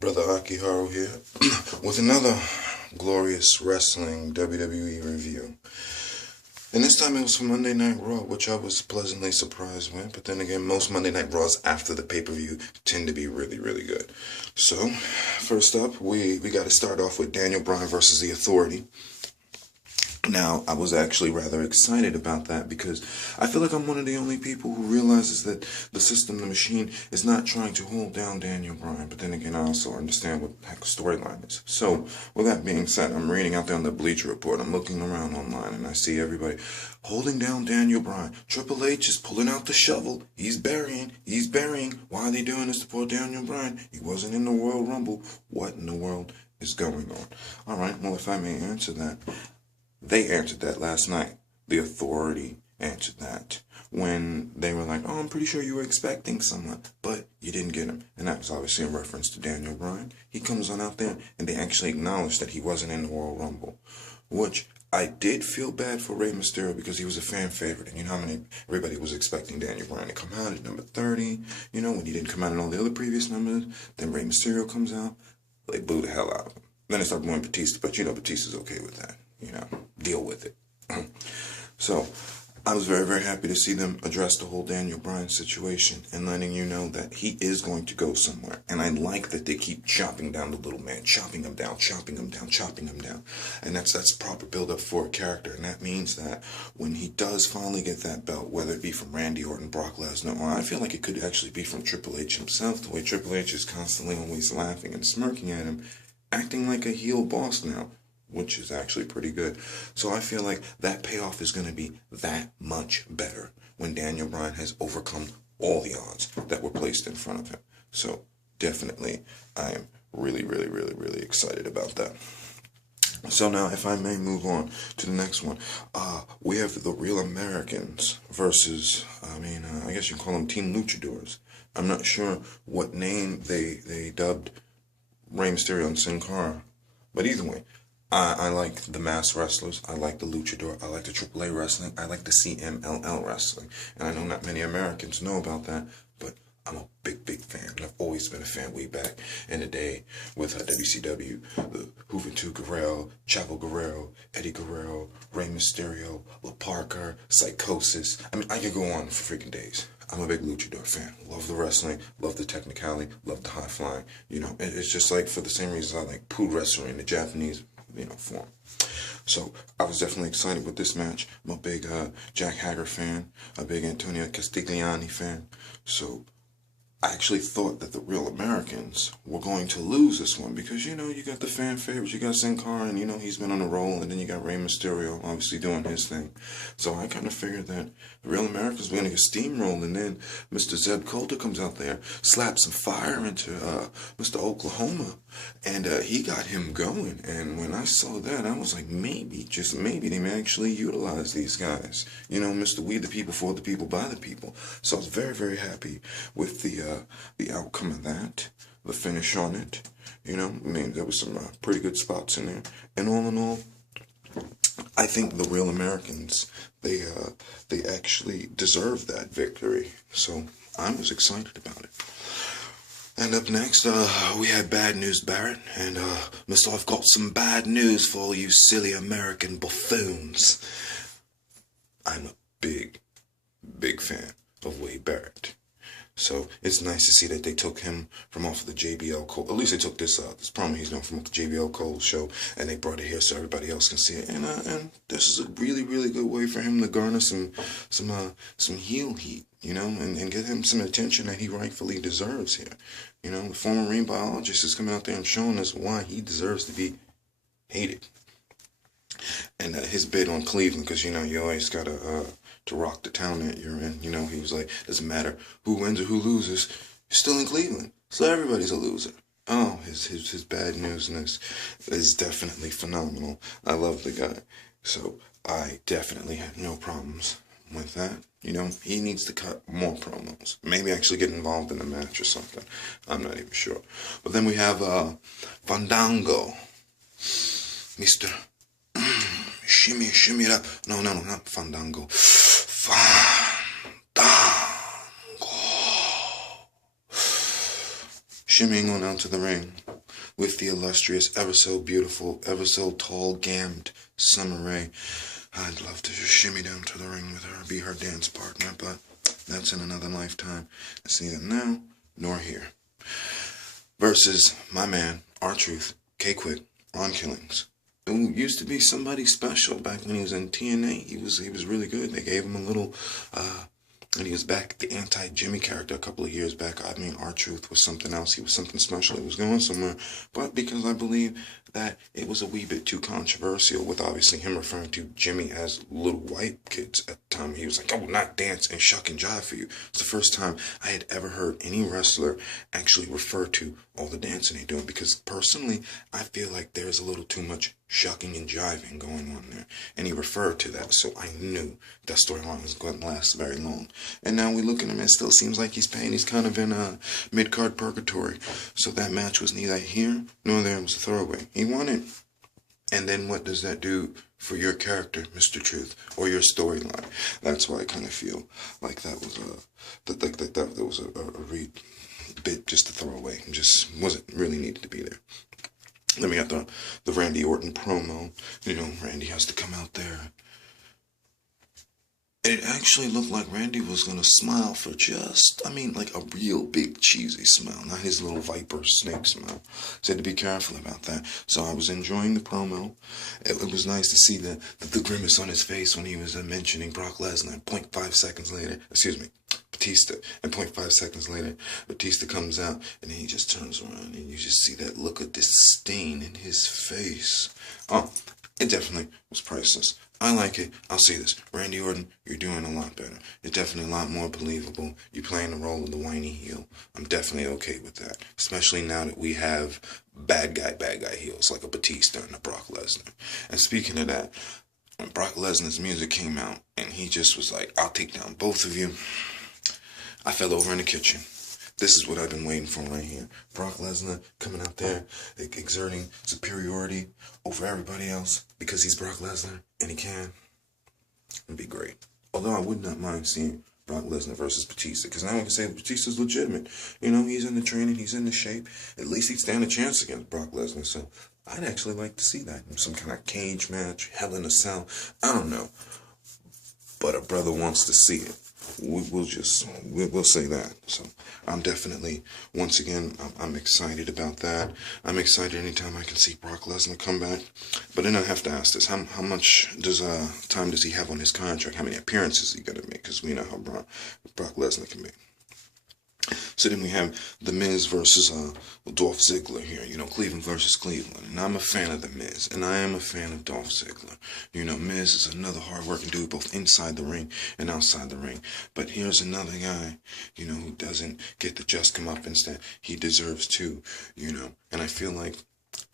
Brother Akiharu here with another glorious wrestling WWE review. And this time it was for Monday Night Raw, which I was pleasantly surprised with. But then again, most Monday Night Raws after the pay-per-view tend to be really, really good. So, first up, we got to start off with Daniel Bryan versus The Authority. Now, I was actually rather excited about that because I feel like I'm one of the only people who realizes that the system, the machine, is not trying to hold down Daniel Bryan. But then again, I also understand what the heck storyline is. So, with that being said, I'm reading out there on the Bleacher Report. I'm looking around online and I see everybody holding down Daniel Bryan. Triple H is pulling out the shovel. He's burying. Why are they doing this to poor Daniel Bryan? He wasn't in the Royal Rumble. What in the world is going on? Alright, well, if I may answer that. They answered that last night. The Authority answered that when they were like, oh, I'm pretty sure you were expecting someone, but you didn't get him. And that was obviously in reference to Daniel Bryan. He comes on out there, and they actually acknowledged that he wasn't in the Royal Rumble, which I did feel bad for Rey Mysterio because he was a fan favorite. And you know how many everybody was expecting Daniel Bryan to come out at number 30. You know, when he didn't come out in all the other previous numbers, then Rey Mysterio comes out. They boo the hell out of him. Then they start booing Batista, but you know Batista's okay with that. You know, deal with it. So, I was very, very happy to see them address the whole Daniel Bryan situation and letting you know that he is going to go somewhere. And I like that they keep chopping down the little man, chopping him down. And that's proper build-up for a character. And that means that when he does finally get that belt, whether it be from Randy Orton, Brock Lesnar, or I feel like it could actually be from Triple H himself, the way Triple H is constantly always laughing and smirking at him, acting like a heel boss now, which is actually pretty good. So I feel like that payoff is going to be that much better when Daniel Bryan has overcome all the odds that were placed in front of him. So definitely, I am really, really, really, really excited about that. So now, if I may move on to the next one, we have the Real Americans versus, I guess you call them Team Luchadors. I'm not sure what name they dubbed Rey Mysterio and Sin Cara, but either way, I like the mass wrestlers. I like the luchador. I like the AAA wrestling. I like the CMLL wrestling. And I know not many Americans know about that, but I'm a big, big fan. And I've always been a fan way back in the day with WCW, the Juventud Guerrero, Chavo Guerrero, Eddie Guerrero, Rey Mysterio, La Parker, Psychosis. I mean, I could go on for freaking days. I'm a big luchador fan. Love the wrestling, love the technicality, love the high flying. You know, it's just like for the same reasons I like poo wrestling, the Japanese form. So I was definitely excited with this match. I'm a big Jack Hager fan, a big Antonio Castigliani fan. So I actually thought that the Real Americans were going to lose this one because, you know, you got the fan favorites, you got Sin Cara, and, you know, he's been on a roll, and then you got Rey Mysterio obviously doing his thing. So I kind of figured that the Real Americans were going to get steamrolled, and then Mr. Zeb Coulter comes out there, slaps some fire into Mr. Oklahoma, and he got him going. And when I saw that, I was like, maybe, just maybe, they may actually utilize these guys. You know, Mr. We the People, for the people, by the people. So I was very, very happy with the outcome of that, the finish on it. You know, I mean, there was some pretty good spots in there. And all in all, I think the Real Americans, they actually deserve that victory. So I was excited about it. And up next, we had Bad News Barrett, and Mr. I've got some bad news for all you silly American buffoons. I'm a big, big fan of Wade Barrett. So it's nice to see that they took him from off of the JBL Cole. At least they took this promo he's known from off the JBL Cole show, and they brought it here so everybody else can see it. And this is a really, really good way for him to garner some heel heat, you know, and get him some attention that he rightfully deserves here. You know, the former marine biologist is coming out there and showing us why he deserves to be hated. And his bid on Cleveland, because, you know, you always gotta to rock the town that you're in. You know, he was like, doesn't matter who wins or who loses, you're still in Cleveland, so everybody's a loser. Oh, his bad newsness is definitely phenomenal. I love the guy. So I definitely have no problems with that. You know, he needs to cut more promos. Maybe actually get involved in a match or something. I'm not even sure. But then we have Fandango. Mr. Shimmy it up. No, not Fandango. Fandango. shimmying on out to the ring with the illustrious, ever so beautiful, ever so tall, gammed Summer Rae. I'd love to just shimmy down to the ring with her, be her dance partner, but that's in another lifetime. It's neither now nor here. Versus my man, R-Truth, K-Quick, Ron Killings, who used to be somebody special back when he was in TNA. He was really good. They gave him a little, and he was back, the anti-Jimmy character a couple of years back. I mean, R-Truth was something else. He was something special. He was going somewhere. But because I believe that it was a wee bit too controversial, with obviously him referring to Jimmy as little white kids at the time. He was like, "I will not dance and shuck and jive for you." It's the first time I had ever heard any wrestler actually refer to all the dancing they're doing, because personally, I feel like there's a little too much shucking and jiving going on there. And he referred to that, so I knew that storyline was going to last very long. And now we look at him, it still seems like he's paying. He's kind of in a mid-card purgatory. So that match was neither here nor there. It was a throwaway. He won it. And then what does that do for your character, Mr. Truth, or your storyline? That's why I kind of feel like that was a bit just a throwaway. Just wasn't really needed to be there. Then we got the Randy Orton promo. You know, Randy has to come out there. It actually looked like Randy was going to smile for just, like a real big cheesy smile, not his little viper snake smile. So I had to be careful about that. So I was enjoying the promo. It was nice to see the grimace on his face when he was mentioning Brock Lesnar. 0.5 seconds later, Batista. And 0.5 seconds later, Batista comes out, and then he just turns around, and you just see that look of disdain in his face. Oh, it definitely was priceless. I like it. I'll say this. Randy Orton, you're doing a lot better. You're definitely a lot more believable. You're playing the role of the whiny heel. I'm definitely okay with that. Especially now that we have bad guy heels like a Batista and a Brock Lesnar. And speaking of that, when Brock Lesnar's music came out and he just was like, "I'll take down both of you," I fell over in the kitchen. This is what I've been waiting for right here. Brock Lesnar coming out there, exerting superiority over everybody else because he's Brock Lesnar and he can. It'd be great. Although I would not mind seeing Brock Lesnar versus Batista, because now we can say Batista's legitimate. You know, he's in the training, he's in the shape. At least he'd stand a chance against Brock Lesnar. So I'd actually like to see that. Some kind of cage match, Hell in a Cell. I don't know. But a brother wants to see it. We'll say that. So I'm definitely, once again, I'm excited about that. I'm excited anytime I can see Brock Lesnar come back. But then I have to ask this: how much time does he have on his contract? How many appearances is he gonna make? Because we know how Brock Lesnar can be. So then we have The Miz versus Dolph Ziggler here. You know, Cleveland versus Cleveland. And I'm a fan of The Miz. And I am a fan of Dolph Ziggler. You know, Miz is another hard-working dude, both inside the ring and outside the ring. But here's another guy, you know, who doesn't get the just comeuppance that he deserves to, you know. And I feel like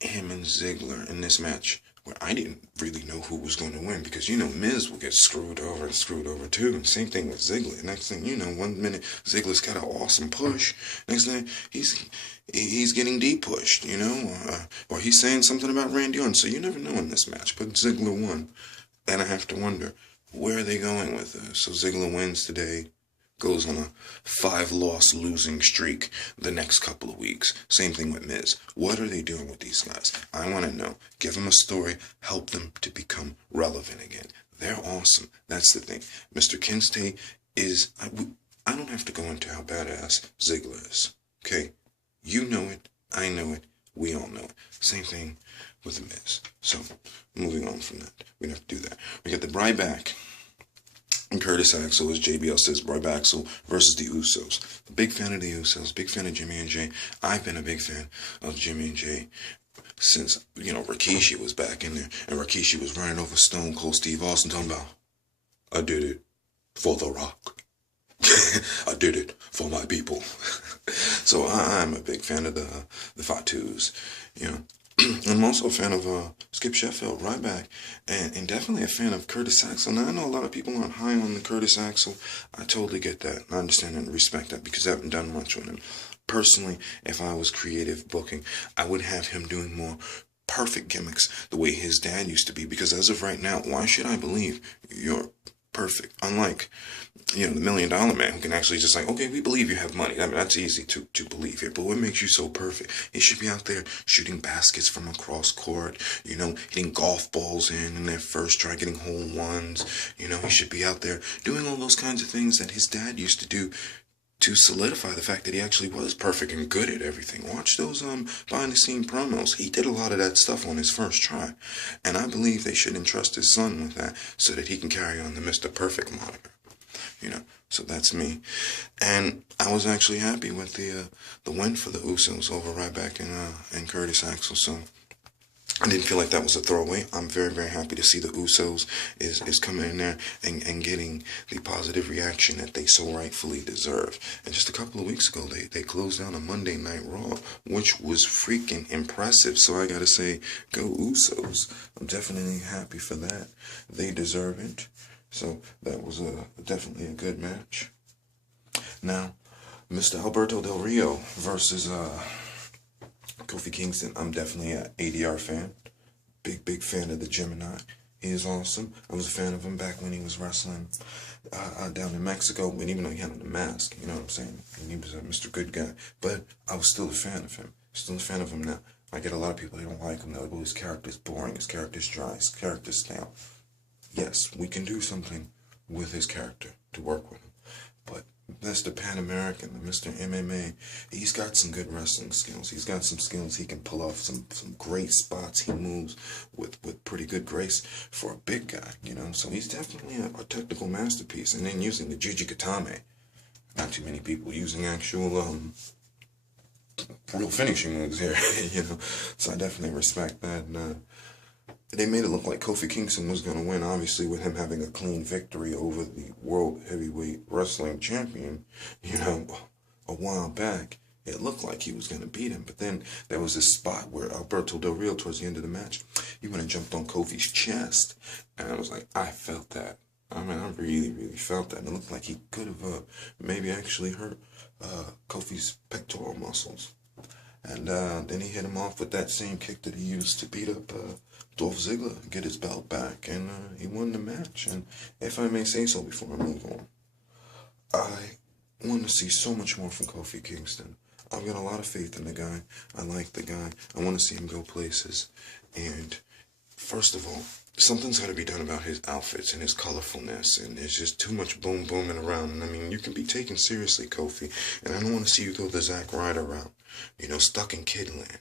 him and Ziggler in this match, where I didn't really know who was going to win, because, you know, Miz will get screwed over too. And same thing with Ziggler. Next thing you know, 1 minute Ziggler's got an awesome push. Next thing he's getting de-pushed, you know, or he's saying something about Randy Orton. So you never know in this match. But Ziggler won, and I have to wonder, where are they going with this? So Ziggler wins today, goes on a 5-loss losing streak the next couple of weeks. Same thing with Miz. What are they doing with these guys? I want to know. Give them a story. Help them to become relevant again. They're awesome. That's the thing. Mr. Kinsey is... I don't have to go into how badass Ziggler is. Okay? You know it. I know it. We all know it. Same thing with The Miz. So, moving on from that. We don't have to do that. We got the Ryback and Curtis Axel, as JBL says, Ryback Axel versus the Usos. Big fan of the Usos, big fan of Jimmy and Jay. I've been a big fan of Jimmy and Jay since, you know, Rikishi was back in there, and Rikishi was running over Stone Cold Steve Austin talking about, "I did it for The Rock. I did it for my people." So I'm a big fan of the Fatus, you know. I'm also a fan of Skip Sheffield, Ryback, and definitely a fan of Curtis Axel. Now, I know a lot of people aren't high on the Curtis Axel. I totally get that. I understand and respect that, because I haven't done much with him. Personally, if I was creative booking, I would have him doing more perfect gimmicks the way his dad used to be, because as of right now, why should I believe your perfect. Unlike, the $1 Million Man, who can actually just like, okay, we believe you have money. I mean, that's easy to believe here. But what makes you so perfect? He should be out there shooting baskets from across court, hitting golf balls in their first try, getting hole ones. He should be out there doing all those kinds of things that his dad used to do to solidify the fact that he actually was perfect and good at everything. Watch those behind the scene promos. He did a lot of that stuff on his first try. And I believe they should entrust his son with that so that he can carry on the Mr. Perfect moniker. So that's me. And I was actually happy with the win for the Usos over Ryback and Curtis Axel. So I didn't feel like that was a throwaway. I'm very, very happy to see the Usos is coming in there and getting the positive reaction that they so rightfully deserve. And just a couple of weeks ago, they closed down a Monday Night Raw, which was freaking impressive. So I gotta say, go Usos. I'm definitely happy for that. They deserve it. So that was definitely a good match. Now, Mr. Alberto Del Rio versus Kofi Kingston. I'm definitely an ADR fan. Big fan of the Gemini. He is awesome. I was a fan of him back when he was wrestling down in Mexico, and even though he had on the mask, you know what I'm saying? And he was Mr. Good Guy. But I was still a fan of him. Still a fan of him now. I get a lot of people that don't like him. They're like, oh, his character's boring, his character's dry, his character's stale. Yes, we can do something with his character to work with him. But Mr. Pan American, Mr. MMA, he's got some good wrestling skills. He's got some skills. He can pull off some great spots. He moves with pretty good grace for a big guy, So he's definitely a technical masterpiece. And then using the Juji Katame. Not too many people using actual real finishing moves here, So I definitely respect that. And, they made it look like Kofi Kingston was going to win, obviously, with him having a clean victory over the World Heavyweight Wrestling Champion, a while back. It looked like he was going to beat him, but then there was this spot where Alberto Del Rio, towards the end of the match, he went and jumped on Kofi's chest, and I was like, I felt that. I mean, I really, really felt that. And it looked like he could have maybe actually hurt Kofi's pectoral muscles. And then he hit him off with that same kick that he used to beat up Dolph Ziggler, get his belt back, and he won the match. And if I may say so before I move on, I want to see so much more from Kofi Kingston. I've got a lot of faith in the guy. I like the guy. I want to see him go places. And first of all, something's got to be done about his outfits and his colorfulness, and there's just too much booming around. And I mean, you can be taken seriously, Kofi, and I don't want to see you go the Zack Ryder route, stuck in Kidland.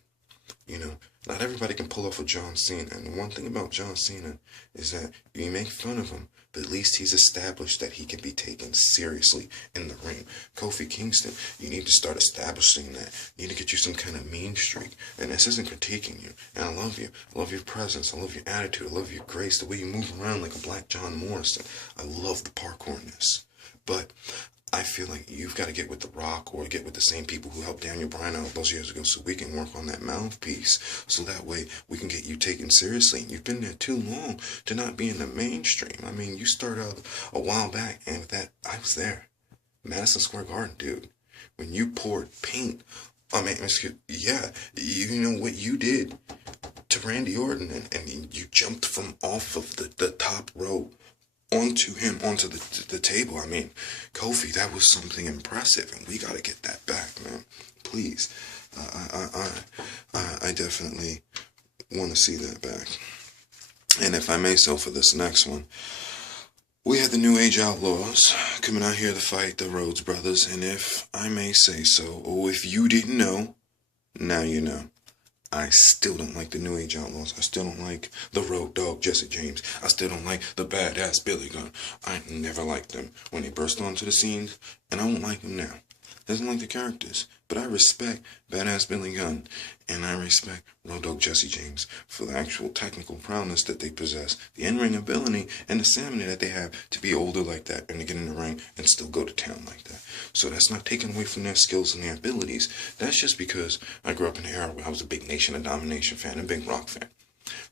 Not everybody can pull off a John Cena, and the one thing about John Cena is that you make fun of him, but at least he's established that he can be taken seriously in the ring. Kofi Kingston, you need to start establishing that. You need to get you some kind of mean streak, and this isn't critiquing you, and I love you. I love your presence. I love your attitude. I love your grace, the way you move around like a black John Morrison. I love the parkourness, but I feel like you've got to get with The Rock or get with the same people who helped Daniel Bryan out those years ago so we can work on that mouthpiece. So that way we can get you taken seriously. And you've been there too long to not be in the mainstream. I mean, you started out a while back, and with that, I was there. Madison Square Garden, dude. When you poured paint, you know what you did to Randy Orton, and you jumped from off of the top rope onto the table. I mean, Kofi, that was something impressive, and we got to get that back, man. Please. I definitely want to see that back. And if I may so, for this next one, we had the New Age Outlaws coming out here to fight the Rhodes Brothers, and if I may say so, or if you didn't know, now you know. I still don't like the New Age Outlaws. I still don't like the Road Dogg Jesse James. I still don't like the badass Billy Gunn. I never liked them when they burst onto the scenes, and I won't like them now. Doesn't like the characters, but I respect badass Billy Gunn, and I respect Road Dogg Jesse James for the actual technical prowess that they possess, the in-ring ability, and the stamina that they have to be older like that and to get in the ring and still go to town like that. So that's not taken away from their skills and their abilities. That's just because I grew up in an era where I was a big Nation of Domination fan and big Rock fan.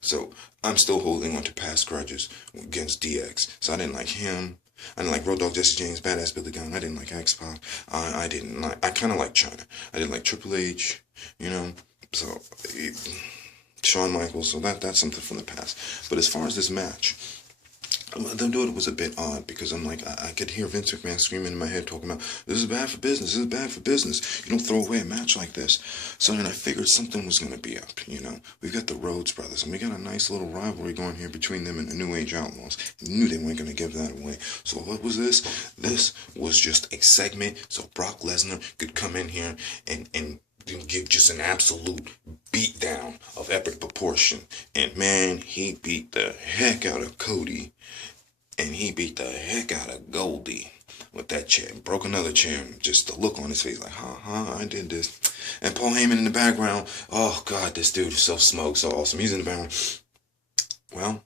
So I'm still holding on to past grudges against DX. So I didn't like him. I didn't like Road Dogg Jesse James, badass Billy Gunn. I didn't like X-Pac. I kind of like China. I didn't like Triple H, So, Shawn Michaels, so that's something from the past. But as far as this match, The note was a bit odd because I'm like, I could hear Vince McMahon screaming in my head talking about, this is bad for business, this is bad for business. You don't throw away a match like this. So then I figured something was going to be up, you know. We've got the Rhodes brothers, and we got a nice little rivalry going here between them and the New Age Outlaws. You knew they weren't going to give that away. So what was this? This was just a segment so Brock Lesnar could come in here and give just an absolute beatdown of epic proportion. And man, he beat the heck out of Cody. And he beat the heck out of Goldie with that chair. Broke another chair. Just the look on his face like, I did this. And Paul Heyman in the background. Oh, God, this dude is so smoked, so awesome. He's in the background. Well,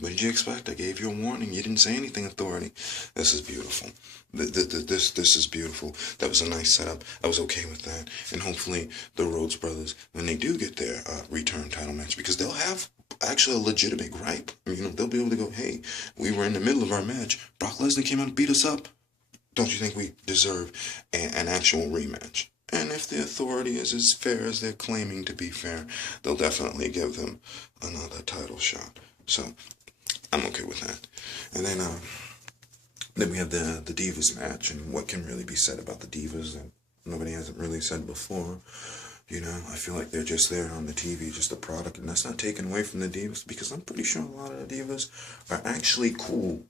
what did you expect? I gave you a warning. You didn't say anything, Authority. This is beautiful. This is beautiful. That was a nice setup. I was okay with that. And hopefully the Rhodes brothers, when they do get their return title match, because they'll have actually a legitimate gripe. You know, they'll be able to go, hey, we were in the middle of our match. Brock Lesnar came out and beat us up. Don't you think we deserve an actual rematch? And if the Authority is as fair as they're claiming to be fair, they'll definitely give them another title shot. So I'm okay with that. And then we have the Divas match, and what can really be said about the Divas that nobody hasn't really said before. You know, I feel like they're just there on the TV, just a product, and that's not taken away from the Divas, because I'm pretty sure a lot of the Divas are actually cool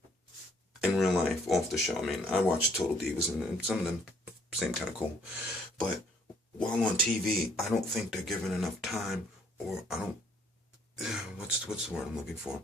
in real life, off the show. I mean, I watch Total Divas, and some of them seem kind of cool, but while on TV, I don't think they're given enough time, or I don't, what's the word I'm looking for?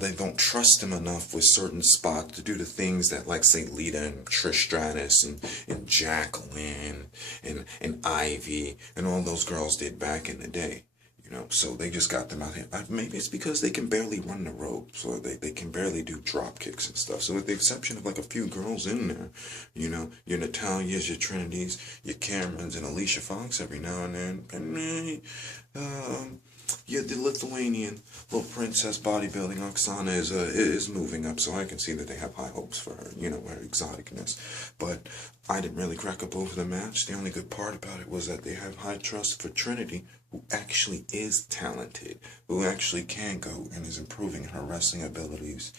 They don't trust them enough with certain spots to do the things that, like, say, Lita and Trish Stratus and Jacqueline and Ivy and all those girls did back in the day. You know, so they just got them out here. Maybe it's because they can barely run the ropes, or they can barely do drop kicks and stuff. So with the exception of like a few girls in there, you know, your Natalias, your Trinities, your Camerons, and Alicia Fox every now and then, and yeah, the Lithuanian little princess bodybuilding Oksana is moving up, so I can see that they have high hopes for her, you know, her exoticness. But I didn't really crack up over the match. The only good part about it was that they have high trust for Trinity, who actually is talented, who actually can go and is improving her wrestling abilities,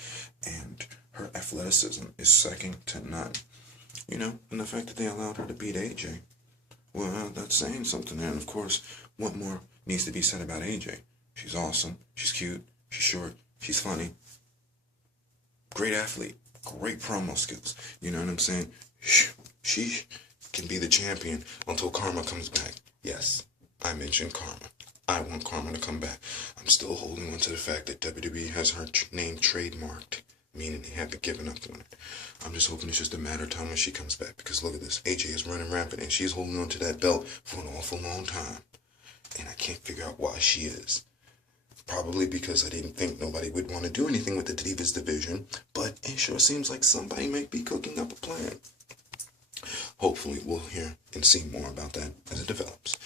and her athleticism is second to none. You know, and the fact that they allowed her to beat AJ, well, that's saying something. And of course, what more needs to be said about AJ? She's awesome, she's cute, she's short, she's funny, great athlete, great promo skills. You know what I'm saying? She can be the champion until Karma comes back. Yes, I mentioned Karma. I want Karma to come back. I'm still holding on to the fact that WWE has her name trademarked, meaning they haven't given up on it. I'm just hoping it's just a matter of time when she comes back, because look at this. AJ is running rampant, and she's holding on to that belt for an awful long time. And I can't figure out why she is. Probably because I didn't think nobody would want to do anything with the Divas division, but it sure seems like somebody might be cooking up a plan. Hopefully we'll hear and see more about that as it develops.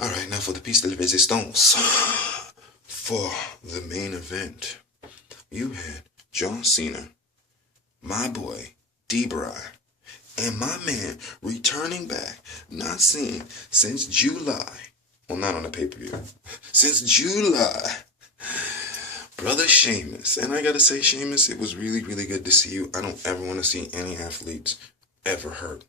Alright, now for the piece de la resistance. For the main event, you had John Cena, my boy, D-Bry, and my man returning back, not seen since July. Well, not on the pay-per-view. Since July. Brother Sheamus. And I gotta say, Sheamus, it was really, really good to see you. I don't ever want to see any athletes ever hurt,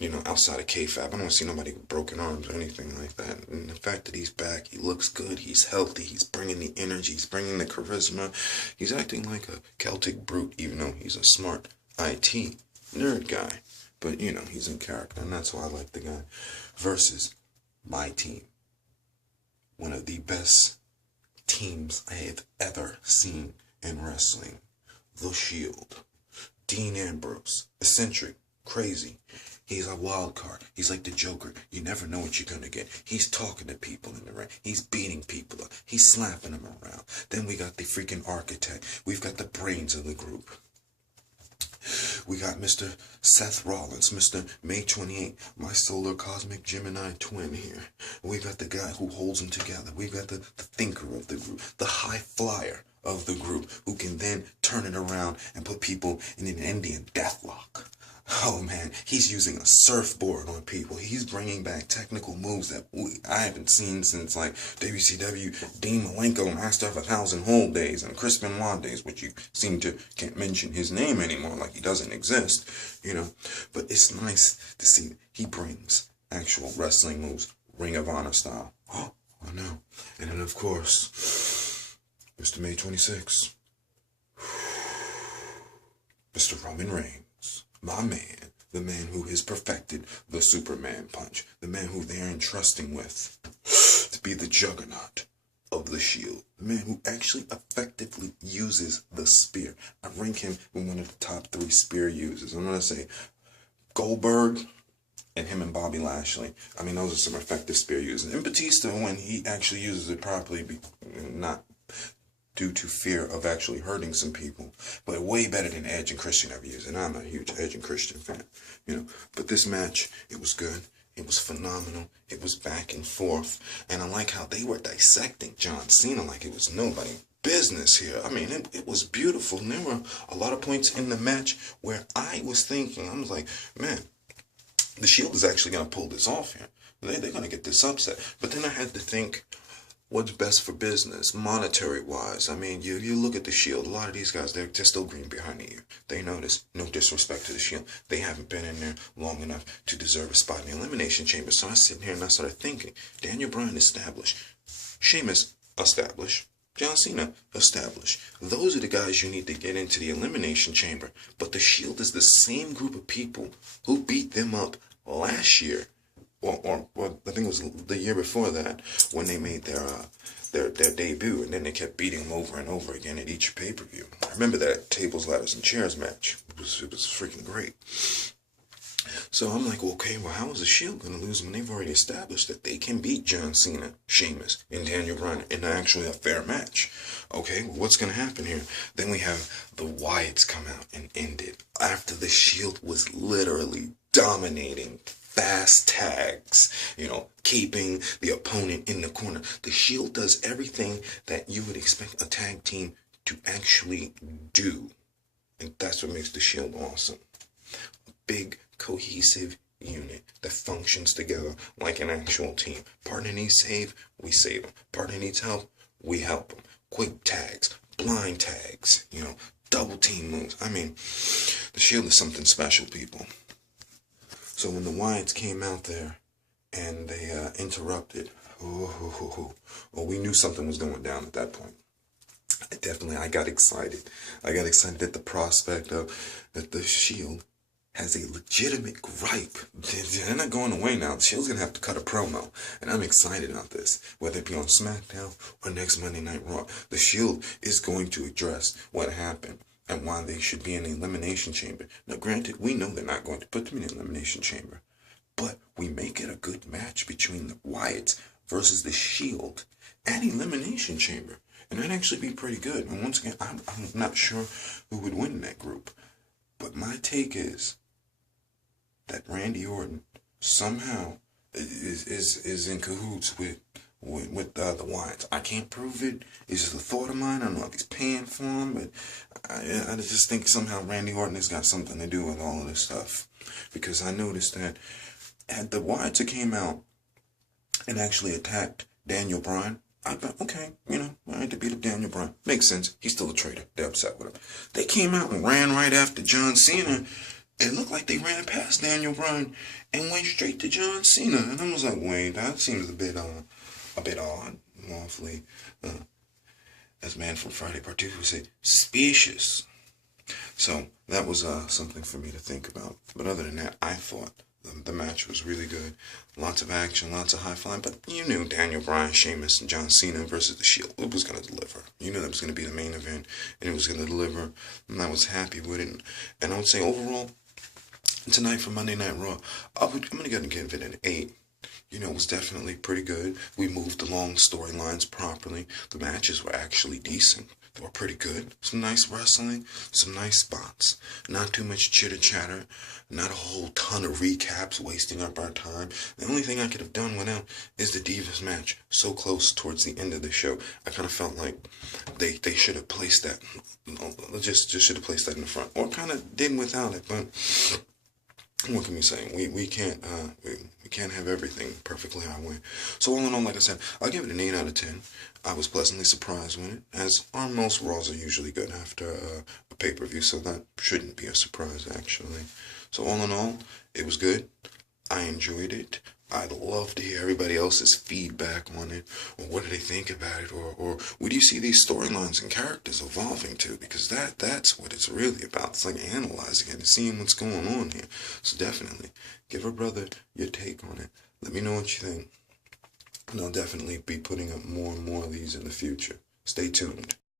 you know, outside of kayfabe. I don't want to see nobody with broken arms or anything like that. And the fact that he's back, he looks good, he's healthy, he's bringing the energy, he's bringing the charisma. He's acting like a Celtic brute, even though he's a smart IT nerd guy. But, you know, he's in character, and that's why I like the guy. Versus my team. One of the best teams I have ever seen in wrestling. The Shield. Dean Ambrose. Eccentric. Crazy. He's a wild card. He's like the Joker. You never know what you're going to get. He's talking to people in the ring. He's beating people up. He's slapping them around. Then we got the freaking architect. We've got the brains of the group. We got Mr. Seth Rollins, Mr. May 28, my solar cosmic Gemini twin here. We got the guy who holds them together. We got the thinker of the group, the high flyer of the group, who can then turn it around and put people in an Indian deathlock. Oh man, he's using a surfboard on people. He's bringing back technical moves that I haven't seen since like WCW Dean Malenko, Master of 1,000 Hold days, and Chris Benoit days, which you seem to can't mention his name anymore, like he doesn't exist, you know. But it's nice to see he brings actual wrestling moves, Ring of Honor style. Oh, I know. And then of course, Mr. May 26, Mr. Roman Reigns. My man, the man who has perfected the Superman punch, the man who they're entrusting with to be the juggernaut of the Shield, the man who actually effectively uses the spear. I rank him in one of the top 3 spear users. I'm going to say Goldberg and him and Bobby Lashley. I mean, those are some effective spear users. And Batista, when he actually uses it properly, not due to fear of actually hurting some people, but way better than Edge and Christian ever used. And I'm a huge Edge and Christian fan, you know. But this match, it was good. It was phenomenal. It was back and forth. And I like how they were dissecting John Cena like it was nobody business here. I mean, it was beautiful. And there were a lot of points in the match where I was thinking, I was like, man, the Shield is actually going to pull this off here. They're going to get this upset. But then I had to think, what's best for business, monetary-wise? I mean, you look at the Shield. A lot of these guys, they're still green behind the ear. They know this. No disrespect to the Shield. They haven't been in there long enough to deserve a spot in the Elimination Chamber. So I was sitting here and I started thinking, Daniel Bryan established. Sheamus established. John Cena established. Those are the guys you need to get into the Elimination Chamber. But the Shield is the same group of people who beat them up last year. Or I think it was the year before that when they made their debut, and then they kept beating them over and over again at each pay-per-view. I remember that tables, ladders, and chairs match. It was freaking great. So I'm like, okay, well, how is the Shield going to lose when they've already established that they can beat John Cena, Sheamus, and Daniel Bryan in actually a fair match? Okay, well, what's going to happen here? Then we have the Wyatts come out and end it after the Shield was literally dominating fast tags, you know, keeping the opponent in the corner. The Shield does everything that you would expect a tag team to actually do. And that's what makes the Shield awesome. A big, cohesive unit that functions together like an actual team. Partner needs save, we save them. Partner needs help, we help them. Quick tags, blind tags, you know, double team moves. I mean, the Shield is something special, people. So when the Wyatts came out there and they interrupted, well, we knew something was going down at that point. I got excited. I got excited at the prospect of that the Shield has a legitimate gripe. They're not going away now. The Shield's going to have to cut a promo. And I'm excited about this. Whether it be on SmackDown or next Monday Night Raw, the Shield is going to address what happened and why they should be in the Elimination Chamber. Now, granted, we know they're not going to put them in the Elimination Chamber, but we make it a good match between the Wyatts versus the Shield and Elimination Chamber. And that'd actually be pretty good. And once again, I'm not sure who would win in that group. But my take is that Randy Orton somehow is in cahoots with the Wyatts. I can't prove it. It's just a thought of mine. I don't know if he's paying for him, but I just think somehow Randy Orton has got something to do with all of this stuff. Because I noticed that had the Wyatts came out and actually attacked Daniel Bryan, I thought, okay, you know, all right, to beat up Daniel Bryan. Makes sense. He's still a traitor. They're upset with him. They came out and ran right after John Cena. It looked like they ran past Daniel Bryan and went straight to John Cena. And I was like, wait, that seems a bit odd. Awfully, as man from Friday Part 2 would say, suspicious. So that was something for me to think about. But other than that, I thought the match was really good. Lots of action, lots of high flying. But you knew Daniel Bryan, Sheamus, and John Cena versus the Shield. It was going to deliver. You knew that was going to be the main event. And it was going to deliver. And I was happy with it. And I would say overall, tonight for Monday Night Raw, I'm going to go and give it an 8. You know, it was definitely pretty good. We moved along storylines properly. The matches were actually decent. They were pretty good. Some nice wrestling, some nice spots. Not too much chitter-chatter. Not a whole ton of recaps wasting up our time. The only thing I could have done without is the Divas match. So close towards the end of the show. I kind of felt like they should have placed that. Just should have placed that in the front. Or kind of did without it, but what can we say? We can't we can't have everything perfectly our way. So all in all, like I said, I'll give it an 8 out of 10. I was pleasantly surprised with it, as are most Raws are usually good after a pay-per-view, so that shouldn't be a surprise actually. So all in all, it was good. I enjoyed it. I'd love to hear everybody else's feedback on it, or what do they think about it, or where do you see these storylines and characters evolving to? Because that's what it's really about. It's like analyzing it and seeing what's going on here. So definitely, give a brother your take on it. Let me know what you think. And I'll definitely be putting up more and more of these in the future. Stay tuned.